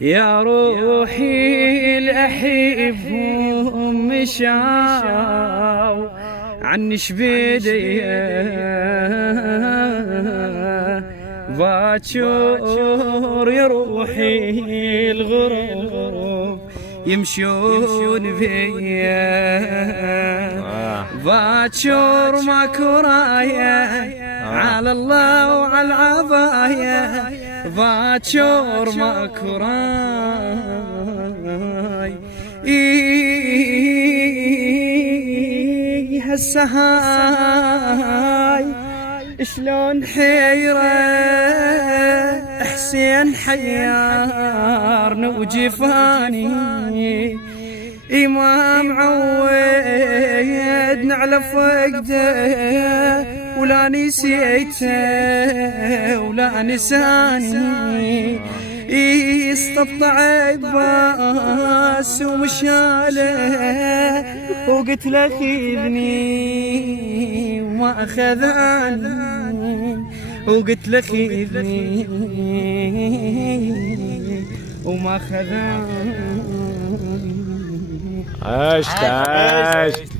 يا روحي الأحبهم مشاو عني شبيدي باكر يا روحي الغروب يمشون بيا باكر ماكو رايه على الله وعلى العبايه باكر ماكو راي هسه هاي شلون حيرة حسين حيارنا وجفاني إمام عودنا على فقده ولا نسيته ولا نساني استبطع عباس ومشاله وقلت له خذني وما أخذاني وقلت له خذني وما أخذاني عشت